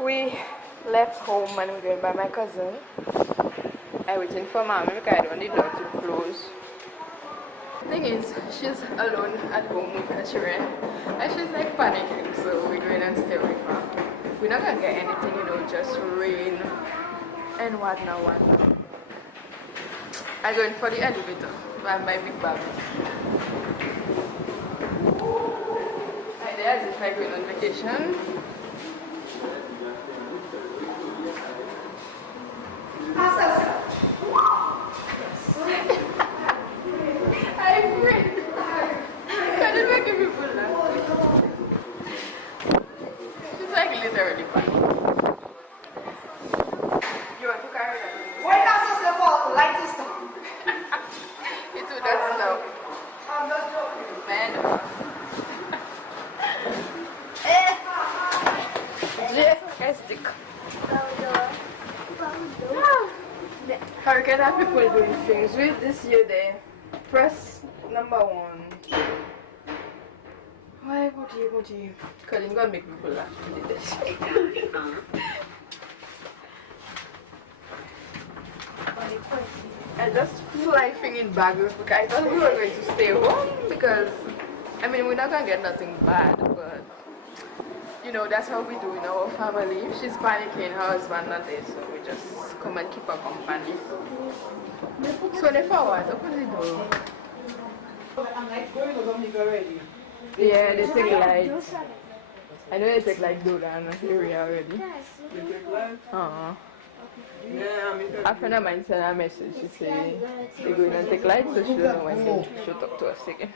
We left home and we're going by my cousin. I waiting for mommy because I don't need her to close. The thing is, she's alone at home with her children and she's like panicking, so we're going and stay with her. We're not gonna get anything, you know, just rain and whatnot. I'm going for the elevator by my big bag. Right there, as if I'm going on vacation. I'm great. Can you make people laugh? She's like literally funny. You want to carry that? Why not just the ball like this stuff? You do that stuff. I'm not joking. Man. Yes, stick. Hurricane have people doing things with this year there. Press number 1. Why would you? Because it's gonna make people laugh with this. I just fly in baggage because I thought we were going to stay home because I mean we're not gonna get nothing bad, but you know that's how we do in our family. If she's panicking, her husband not there, so we just come and keep her company. So they forward, open the door. Yeah, they take lights. I know they take like Doda and area already. A friend of mine sent a message. She said they're going to take lights, so she doesn't know when she'll talk to us again.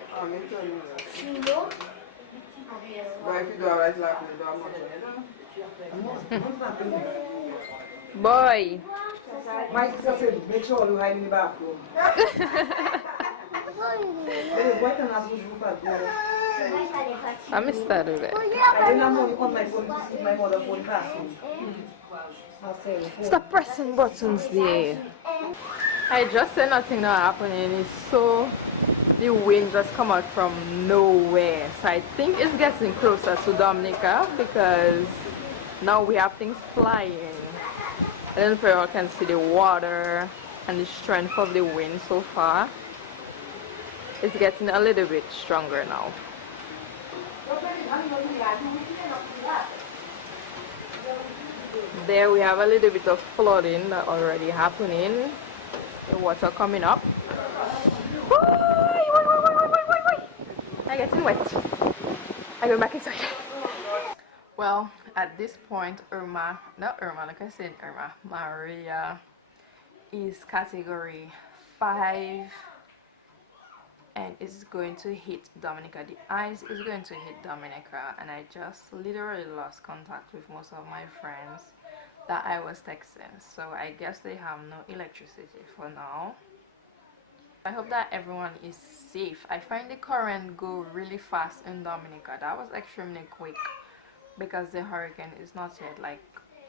Boy! Mike said, make sure you hide in the bathroom. I missed that of it. I didn't know you on my phone to see my mother phone bathroom. Stop pressing buttons there. I just said nothing not happening. It's so the wind just come out from nowhere. So I think it's getting closer to Dominica because now we have things flying. I don't know if you all can see the water and the strength of the wind so far. It's getting a little bit stronger now. There we have a little bit of flooding that already happening. The water coming up. I'm getting wet. I go back inside. Well, at this point, Maria is category 5 and it's going to hit Dominica. The ice is going to hit Dominica, and I just literally lost contact with most of my friends that I was texting, so I guess they have no electricity for now. I hope that everyone is safe. I find the current go really fast in Dominica. That was extremely quick because the hurricane is not yet like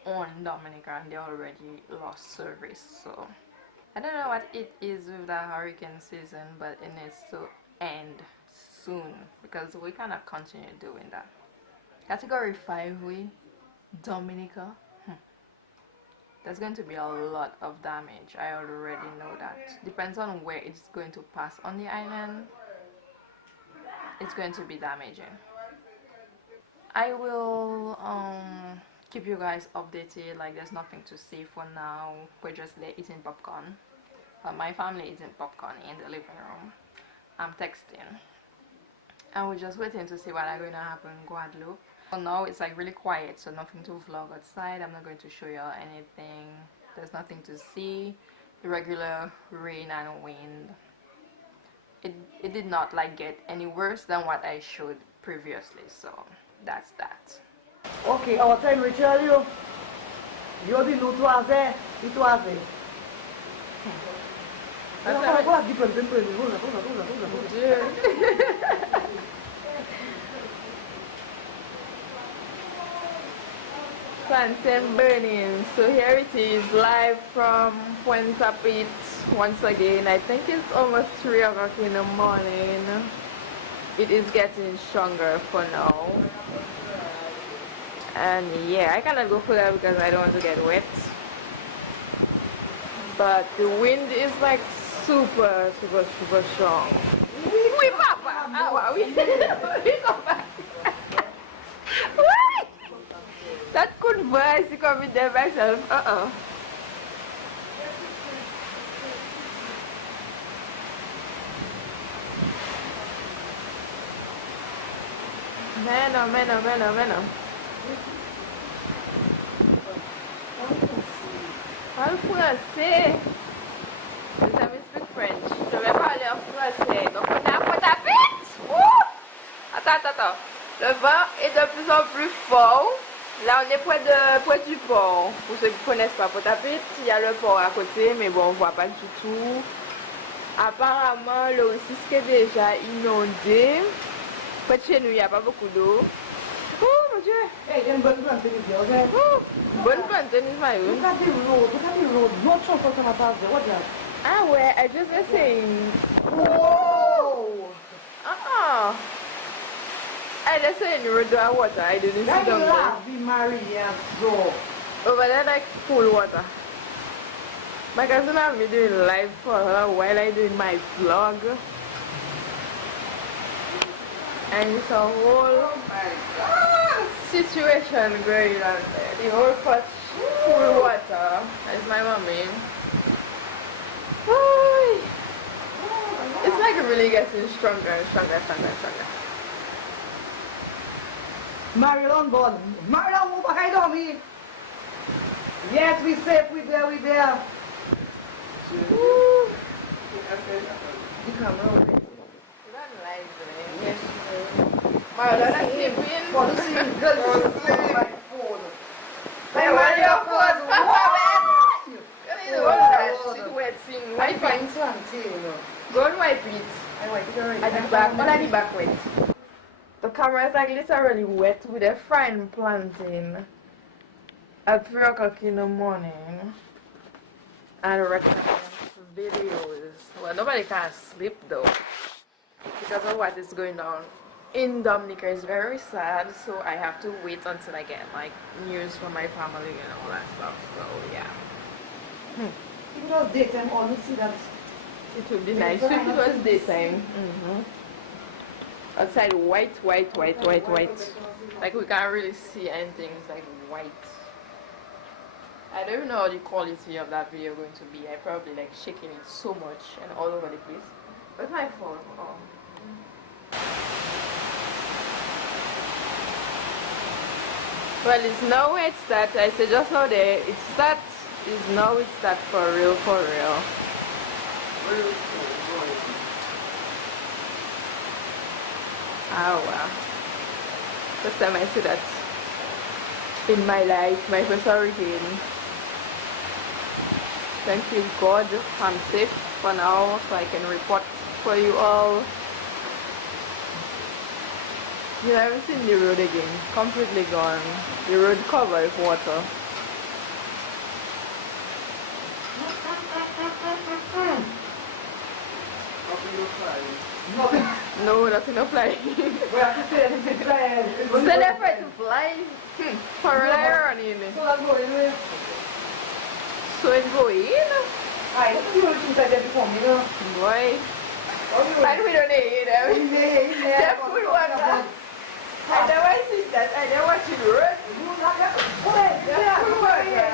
on Dominica and they already lost service. So I don't know what it is with the hurricane season, but it needs to end soon because we cannot continue doing that. Category 5 Dominica. There's going to be a lot of damage. I already know that. Depends on where it's going to pass on the island. It's going to be damaging. I will keep you guys updated. Like, there's nothing to say for now. We're just there eating popcorn. My family eating popcorn in the living room. I'm texting. And we're just waiting to see what is going to happen in Guadeloupe. For now it's like really quiet, so nothing to vlog outside. I'm not going to show you anything. There's nothing to see. The regular rain and wind. It did not like get any worse than what I showed previously, so that's that. Okay, our time Rachel, you didn't know it was there. It was there. Plantain burning. So here it is, live from Puente Pit once again. I think it's almost 3 o'clock in the morning. It is getting stronger for now. And yeah, I cannot go further because I don't want to get wet. But the wind is like super strong. Oui, papa! Ah, wow, oui. We come back. Why? That could voice coming there myself. Meno. Parle français. Les amis speak French. Je vais parler en français. Donc on a quoi tapette? Attends. Le vent est de plus en plus fort. Là on est près du port. Pour ceux qui ne connaissent pas Pointe-à-Pitre, il y a le port à côté, mais bon on ne voit pas du tout. Apparemment le Russis est déjà inondé. Près de chez nous il n'y a pas beaucoup d'eau. Oh mon Dieu! Hey, then bonne plante in here, okay? Bonne plante in my room. Look at the road. No truck will come past there. What the? Ah ouais, I just was saying. Whoa! I just saying you were doing water. I didn't see That down you there. laugh, be married, yeah, so. Over there like cool water. My cousin have me doing live for her while I doing my vlog. And it's a whole situation going on there. The whole pot full water. That's my mommy. Oh, it's like really getting stronger and stronger. Marilyn born. Marilyn, move behind on me. Yes, we safe, we there. Woo. The camera. Yes. Marla, that's sleeping. For the scene, girl, you should see my phone. Hey, where your phone? I find something. Go and wipe it. I wipe it already. At the back wet. The camera is like literally wet with a frying planting at 3 o'clock in the morning and recording videos. Well, nobody can sleep though because of what is going on in Dominica. Is very sad, so I have to wait until I get like news from my family and all that stuff. So yeah. If it was daytime, all you see that. It would be nice if it was daytime. Outside white. Like we can't really see anything. It's like white. I don't even know how the quality of that video going to be. I probably like shaking it so much and all over the place. Where's my phone? Oh. Well, it's now where it's that. I said just now there. It's that. It's now it's that for real. Oh wow. First time I see that in my life, my first hurricane. Thank you God, I'm safe for now, so I can report for you all. You haven't seen the road again, completely gone. The road covered with water. No, nothing no flying. We have to say that it's flying. So they're afraid to fly. For a running. So that's going away. So it's going. I don't know what I did before me, you know. Boy. And we don't need them. They're full water. I never see that. I never watch it road. They're full water.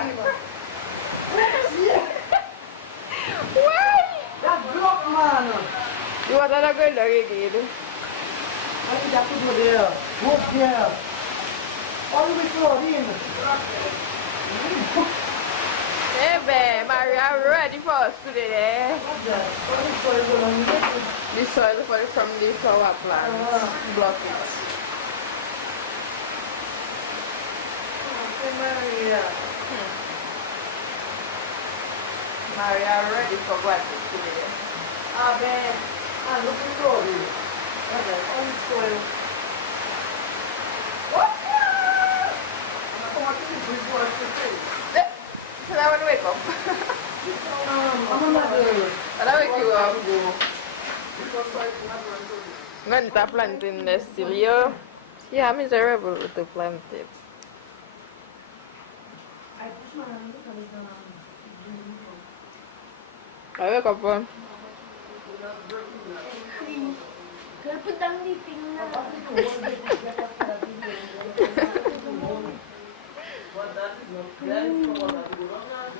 Why? That block, man. You want to go there again? I think I could go there. Go there. All the way to in. Hey, babe, Maria, ready for us today. What's that? What is soil going on? The soil from the flower plant. Block it. Okay, Maria. Maria, ready for what today? Ah, man. I'm looking for you. What's that? All the soil. What? I'm going to before I say. So I want to wake up. I'm not there. And I wake you up. I'm going to plant in the studio. Yeah, I'm miserable with the plant it. I wake up for Girl, put down the thing now.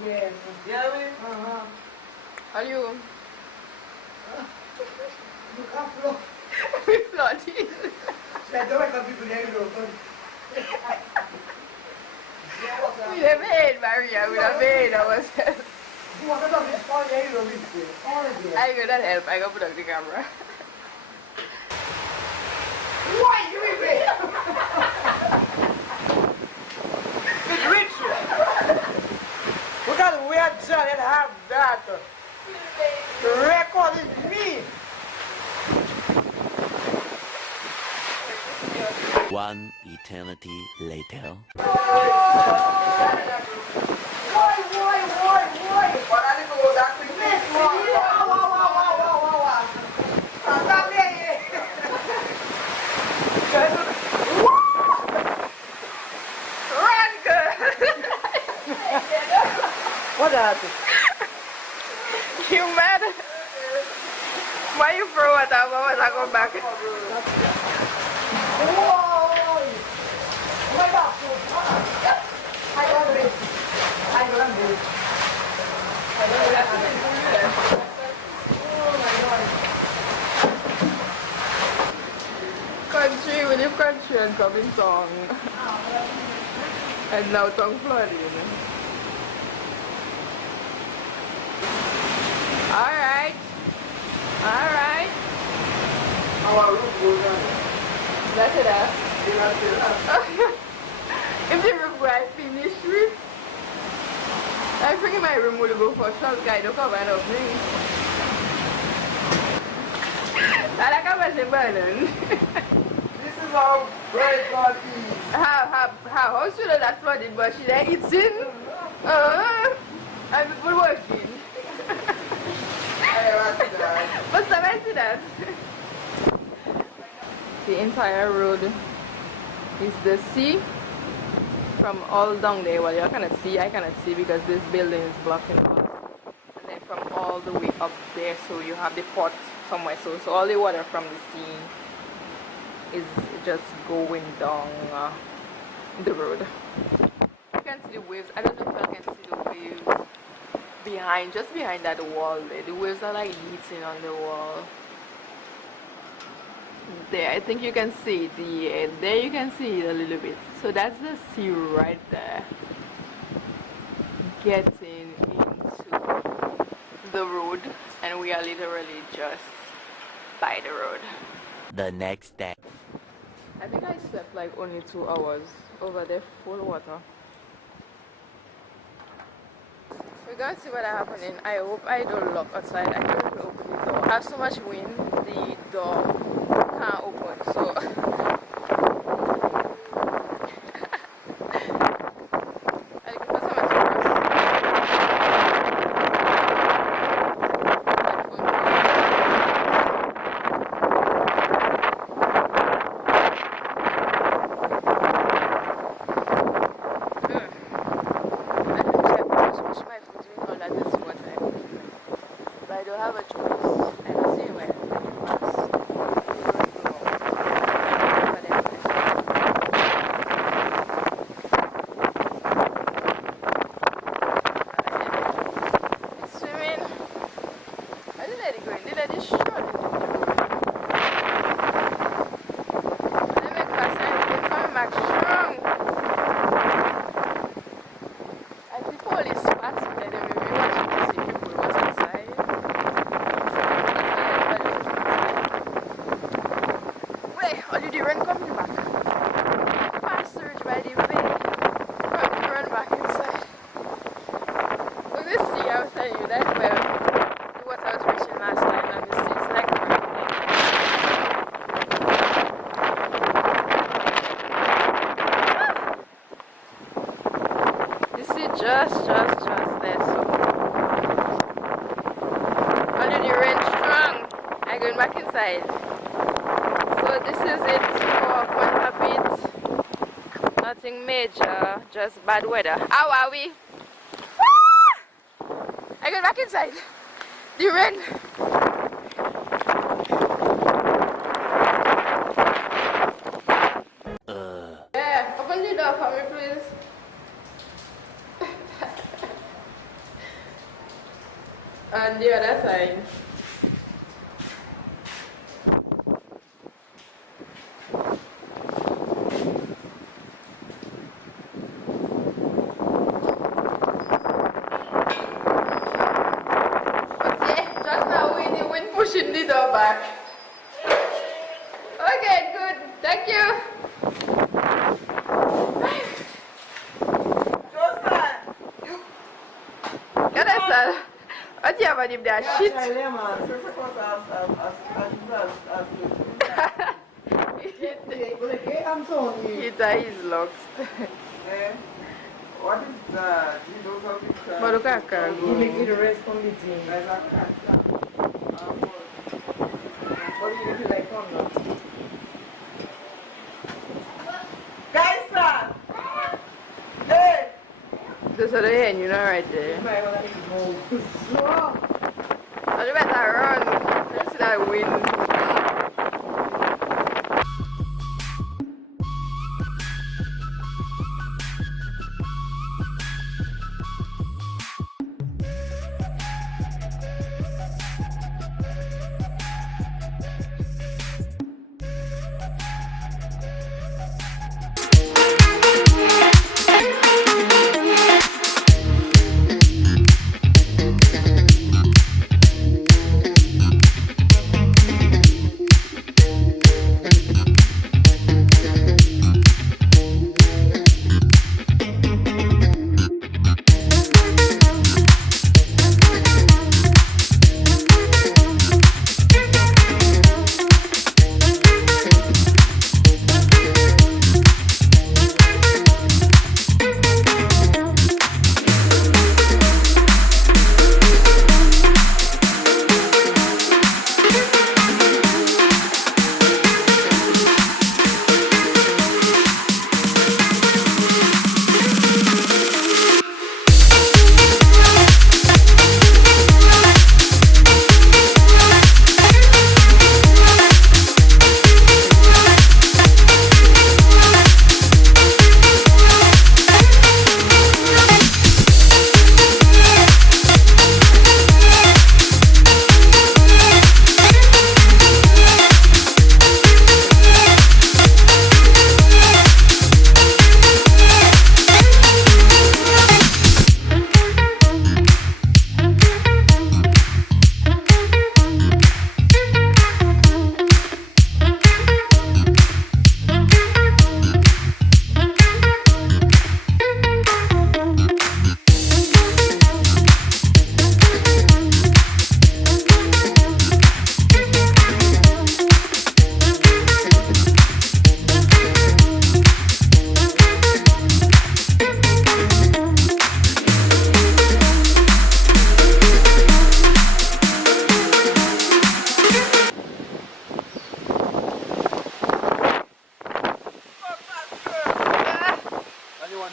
Yes. Are you? You can't flow. We flooding. Don't wake up people there, you know. We never ate Maria, we never ate ourselves. You want to know this phone there, you know, I go that help, I go put up the camera. Why you with me? It's ritual. Look at the weird John and have that. The record is me. One eternity later. Why? What are you doing? That's the next one. Wow. Stop there. Run, girl! What happened? You mad? Why you throw it out? Why was I go back? Whoa! My God! I love it. Oh my God! Country, we live country and coming song. And now tongue flooding. Alright. Our roof goes on. That's it. That's it. If the room I finish with, I think my room will go for short guy, don't come and help me. I like how much burning. This is how bread God is. How should I that flooded, but she like eating? And people working. But some I see that. The entire road is the sea. From all down there, well, you cannot see, I cannot see because this building is blocking us. And then from all the way up there, so you have the port somewhere. So all the water from the sea is just going down the road. You can see the waves. I don't know if you can see the waves behind, just behind that wall there. The waves are like hitting on the wall. There, I think you can see it. There you can see it a little bit. So that's the sea right there. Getting into the road, and we are literally just by the road. The next day. I think I slept like only 2 hours over there, full water. We're going to see what happening. I hope I don't lock outside. I can't even open the door. I have so much wind, the door can't open. So I'm looking for someone to press. But I don't have a choice. I don't see where. Swimming. I didn't let it go in. Did I just shot it? I didn't make fast. I'm coming back strong. I think all these spots there, they may be watching to see people what's inside. Wait, all you do run coming back. Fast surge by the way. Run back inside. Look this sea, I was telling you that well. The water was reaching last time and the sea is like you see just there, so under the rain strong. I going back inside. So this is it for one habit. Not Nothing major, just bad weather. How are we? I got back inside. The rain. Yeah, open the door for me, please. On the other side. Pushing the door back. Okay, good. Thank you. Get us all. What do you have on him there? Shit. He's locked. What is that? You know something? But look at her. You make it a responsibility. What do you like on now? Guys, sir! Hey! Those are the hand, you know, right there. You might want to go slow. So you better run. You see that wind.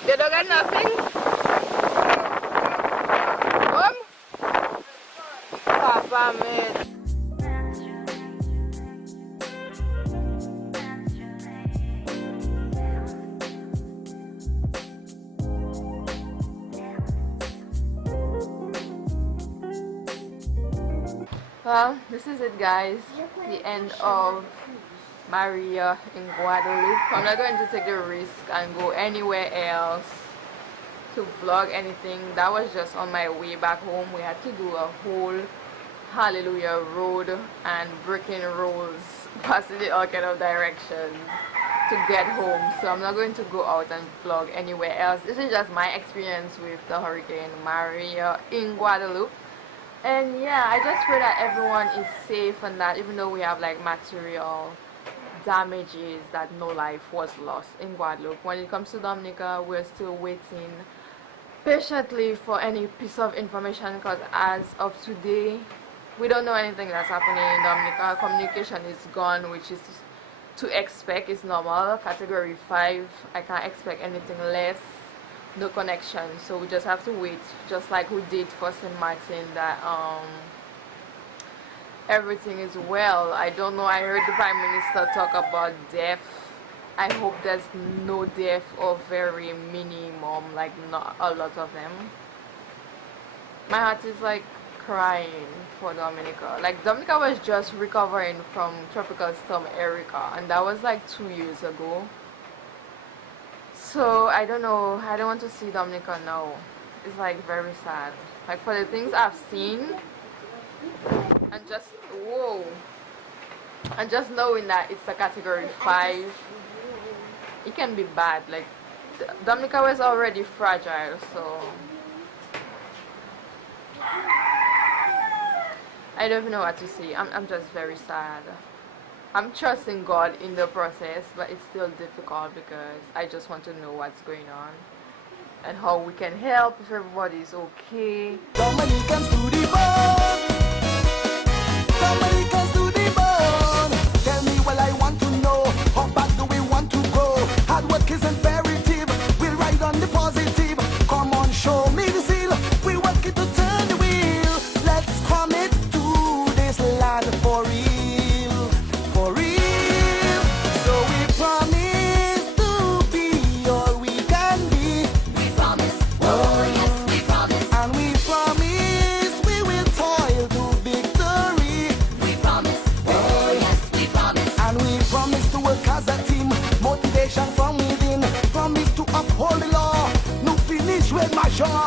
They don't get nothing? Papa, man. Well, this is it, guys. The end of Maria in Guadeloupe. I'm not going to take the risk and go anywhere else to vlog anything. That was just on my way back home. We had to do a whole Hallelujah road and breaking roads, passing in all kind of directions to get home. So I'm not going to go out and vlog anywhere else. This is just my experience with the Hurricane Maria in Guadeloupe. And yeah, I just pray that everyone is safe and that even though we have like material damages, that no life was lost in Guadeloupe. When it comes to Dominica, we're still waiting patiently for any piece of information, because as of today we don't know anything that's happening in Dominica. Communication is gone, which is to expect. It's normal. Category 5, I can't expect anything less. No connection, so we just have to wait, just like we did for St. Martin, that everything is well. I don't know, I heard the Prime Minister talk about death. I hope there's no death, or very minimum, like not a lot of them. My heart is like crying for Dominica. Like, Dominica was just recovering from Tropical Storm Erica, and that was like 2 years ago. So I don't know, I don't want to see Dominica now. It's like very sad. Like, for the things I've seen, and just, whoa, and just knowing that it's a category 5, it can be bad. Like, Dominica was already fragile, so I don't even know what to say. I'm just very sad. I'm trusting God in the process, but it's still difficult because I just want to know what's going on and how we can help if everybody's okay. Dominicans to the bone. Dominicans to the bone. Tell me what I want to know. How bad do we want to go? Hard work is imperative. We'll ride on the positive. Come on, show me the seal. We work it to turn the wheel. Let's commit to this land for real. For real. So we promise to be all we can be. We promise, oh yes, we promise. And we promise we will toil to victory. We promise, oh yes, we promise. And we promise to work as a team. Motivation from within. Promise to uphold the law. No finish with my jaw.